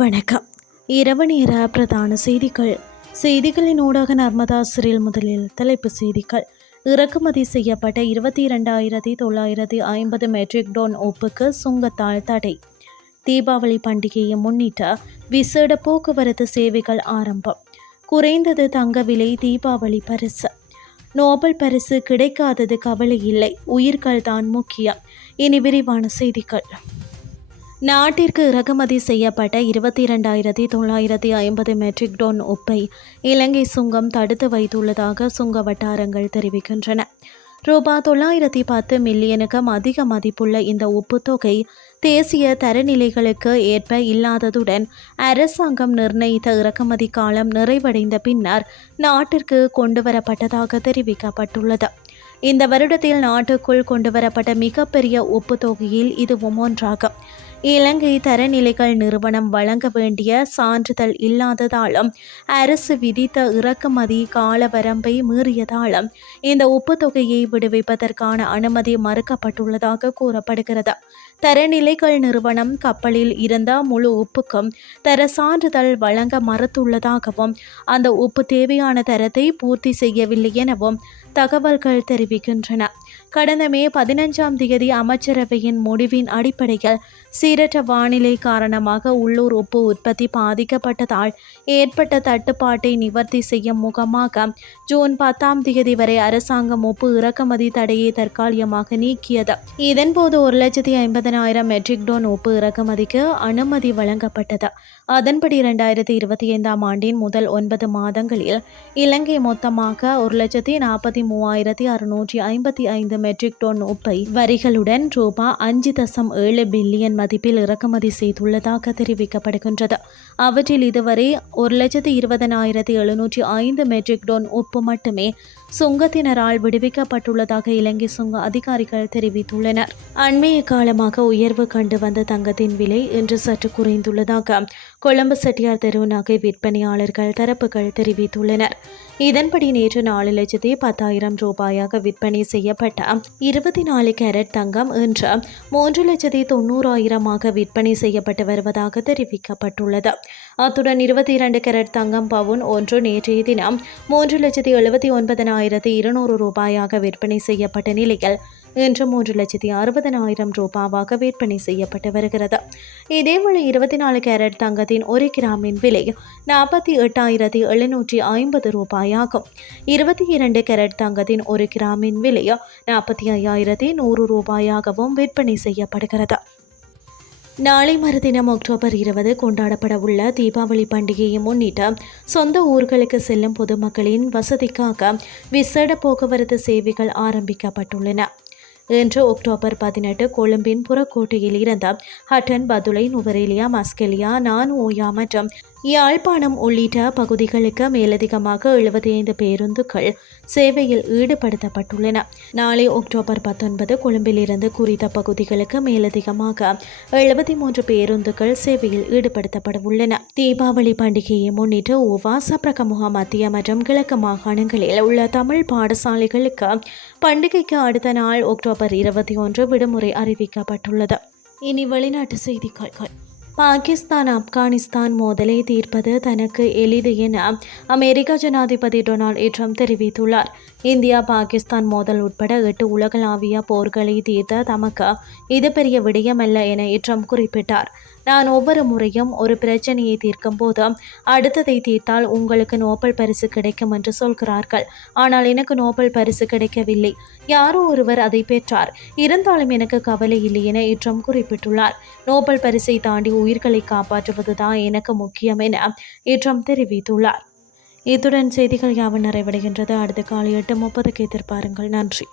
வணக்கம். இரவு நேர பிரதான செய்திகள். செய்திகளின் ஊடாக நர்மதா சிறில் முதலில் தலைப்பு செய்திகள். இறக்குமதி செய்யப்பட்ட இருபத்தி இரண்டாயிரத்தி தொள்ளாயிரத்தி ஐம்பது மெட்ரிக் டோன் ஒப்புக்கு சுங்கத்தால் தடை. தீபாவளி பண்டிகையை முன்னிட்டு விசேட போக்குவரத்து சேவைகள் ஆரம்பம். குறைந்தது தங்க விலை தீபாவளி பரிசு. நோபல் பரிசு கிடைக்காதது கவலை இல்லை. உயிர்கள் தான் முக்கியம். இனி விரிவான செய்திகள். நாட்டிற்கு இறக்குமதி செய்யப்பட்ட இருபத்தி இரண்டாயிரத்தி தொள்ளாயிரத்தி ஐம்பது மெட்ரிக் டன் உப்பை இலங்கை சுங்கம் தடுத்து வைத்துள்ளதாக சுங்க வட்டாரங்கள் தெரிவிக்கின்றன. ரூபா தொள்ளாயிரத்தி பத்து மில்லியனுக்கும் அதிக மதிப்புள்ள இந்த உப்பு தொகை தேசிய தரநிலைகளுக்கு ஏற்ப இல்லாததுடன் அரசாங்கம் நிர்ணயித்த இறக்குமதி காலம் நிறைவடைந்த பின்னர் நாட்டிற்கு கொண்டுவரப்பட்டதாக தெரிவிக்கப்பட்டுள்ளது. இந்த வருடத்தில் நாட்டுக்குள் கொண்டுவரப்பட்ட மிகப்பெரிய ஒப்பு தொகையில் இதுவும் ஒன்றாகும். இலங்கை தரநிலைகள் நிறுவனம் வழங்க வேண்டிய சான்றிதழ் இல்லாததாலும் அரசு விதித்த இறக்குமதி கால வரம்பை மீறியதாலும் இந்த ஒப்புத்தொகையை விடுவிப்பதற்கான அனுமதி மறுக்கப்பட்டுள்ளதாக கூறப்படுகிறது. தரநிலைகள் நிறுவனம் கப்பலில் இருந்த முழு உப்புக்கும் தர சான்றிதழ் வழங்க மறுத்துள்ளதாகவும் அந்த உப்பு தேவையான தரத்தை பூர்த்தி செய்யவில்லை எனவும் தகவல்கள் தெரிவிக்கின்றன. கடந்த மே பதினஞ்சாம் தேதி அமைச்சரவையின் முடிவின் அடிப்படையில் சீரற்ற வானிலை காரணமாக உள்ளூர் உப்பு உற்பத்தி பாதிக்கப்பட்டதால் ஏற்பட்ட தட்டுப்பாட்டை நிவர்த்தி செய்யும் முகமாக ஜூன் பத்தாம் தேதி வரை அரசாங்கம் உப்பு இறக்குமதி தடையை தற்காலிகமாக நீக்கியது. இதன்போது ஒரு லட்சத்தி ஐம்பதனாயிரம் மெட்ரிக் டோன் உப்பு இறக்குமதிக்கு அனுமதி வழங்கப்பட்டது. அதன்படி இரண்டாயிரத்தி இருபத்தி ஐந்தாம் ஆண்டின் முதல் ஒன்பது மாதங்களில் இலங்கை மொத்தமாக ஒரு லட்சத்தி நாற்பத்தி மூவாயிரத்தி அறுநூற்றி ஐம்பத்தி ஐந்து மெட்ரிக் டன் உப்பை வரிகளுடன் ரூபா அஞ்சு தசம் ஏழு பில்லியன் மதிப்பில் இறக்குமதி செய்துள்ளதாக தெரிவிக்கப்படுகின்றது. அவற்றில் இதுவரை ஒரு லட்சத்தி இருபதனாயிரத்தி எழுநூற்றி ஐந்து மெட்ரிக் டன் உப்பு மட்டுமே சுங்கத்தினரால் விடுவிக்கப்பட்டுள்ளதாக இலங்கை சுங்க அதிகாரிகள் தெரிவித்துள்ளனர். அண்மைய காலமாக உயர்வு கண்டு வந்த தங்கத்தின் விலை இன்று சற்று குறைந்துள்ளதாக கொழும்பு செட்டியார் தெரு நகை விற்பனையாளர்கள் தரப்புகள் தெரிவித்துள்ளனர். இதன்படி நேற்று நாலு லட்சத்தி பத்தாயிரம் ரூபாயாக விற்பனை செய்யப்பட்ட இருபத்தி நாலு கேரட் தங்கம் இன்று மூன்று லட்சத்தி தொண்ணூறாயிரமாக விற்பனை செய்யப்பட்டு வருவதாக தெரிவிக்கப்பட்டுள்ளது. அத்துடன் இருபத்தி இரண்டு கேரட் தங்கம் பவுன் ஒன்று நேற்றைய தினம் மூன்று லட்சத்தி எழுபத்தி ஒன்பதனாயிரத்தி இருநூறு ரூபாயாக விற்பனை செய்யப்பட்ட நிலையில் இன்று மூன்று லட்சத்தி அறுபதனாயிரம் ரூபாவாக விற்பனை செய்யப்பட்டு வருகிறது. இதேவேளை இருபத்தி நாலு கேரட் தங்கத்தின் ஒரு கிராமின் விலை நாற்பத்தி எட்டாயிரத்தி எழுநூற்றி ஐம்பது ரூபாயாகும். இருபத்தி இரண்டு கேரட் தங்கத்தின் ஒரு கிராமின் விலை நாற்பத்தி ஐயாயிரத்தி நூறு ரூபாயாகவும் விற்பனை செய்யப்படுகிறது. நாளை மறுதினம் அக்டோபர் இருபது கொண்டாடப்பட உள்ள தீபாவளி பண்டிகையை முன்னிட்டு சொந்த ஊர்களுக்கு செல்லும் பொதுமக்களின் வசதிக்காக விசேட போக்குவரத்து சேவைகள் ஆரம்பிக்கப்பட்டுள்ளன. இன்று அக்டோபர் பதினெட்டு கொழும்பின் புறக்கோட்டையில் இருந்த ஹட்டன் பதுளை நுவரேலியா மஸ்கெலியா நான் ஓயா மற்றும் யாழ்ப்பாணம் உள்ளிட்ட பகுதிகளுக்கு மேலதிகமாக எழுபத்தி ஐந்து பேருந்துகள் சேவையில் ஈடுபடுத்தப்பட்டுள்ளன. நாளை அக்டோபர் பத்தொன்பது கொழும்பிலிருந்து குறித்த பகுதிகளுக்கு மேலதிகமாக எழுபத்தி மூன்று பேருந்துகள் சேவையில் ஈடுபடுத்தப்பட உள்ளன தீபாவளி பண்டிகையை முன்னிட்டு ஓவா சப்ரகமுகா மத்திய மற்றும் கிழக்கு மாகாணங்களில் உள்ள தமிழ் பாடசாலைகளுக்கு பண்டிகைக்கு அடுத்த நாள் அக்டோபர் இருபத்தி ஒன்று விடுமுறை அறிவிக்கப்பட்டுள்ளது. இனி வெளிநாட்டு செய்திகள். பாகிஸ்தான் ஆப்கானிஸ்தான் மோதலை தீர்ப்பது தனக்கு எளிது என அமெரிக்க ஜனாதிபதி டொனால்ட் ட்ரம்ப் தெரிவித்துள்ளார். இந்தியா பாகிஸ்தான் மோதல் உட்பட எட்டு உலகளாவிய போர்களை தீர்த்த தமக்கு இது பெரிய விடயமல்ல என ட்ரம்ப் குறிப்பிட்டார். நான் ஒவ்வொரு முறையும் ஒரு பிரச்சனையை தீர்க்கும் போது அடுத்ததை தீர்த்தால் உங்களுக்கு நோபல் பரிசு கிடைக்கும் என்று சொல்கிறார்கள். ஆனால் எனக்கு நோபல் பரிசு கிடைக்கவில்லை. யாரோ ஒருவர் அதை பெற்றார். இருந்தாலும் எனக்கு கவலை இல்லை என இற்றம் குறிப்பிட்டுள்ளார். நோபல் பரிசை தாண்டி உயிர்களை காப்பாற்றுவதுதான் எனக்கு முக்கியம் என இற்றம் தெரிவித்துள்ளார். இத்துடன் செய்திகள் யாவும் நிறைவடைகின்றது. அடுத்த காலை எட்டு முப்பதுக்கு எதிர்பாருங்கள். நன்றி.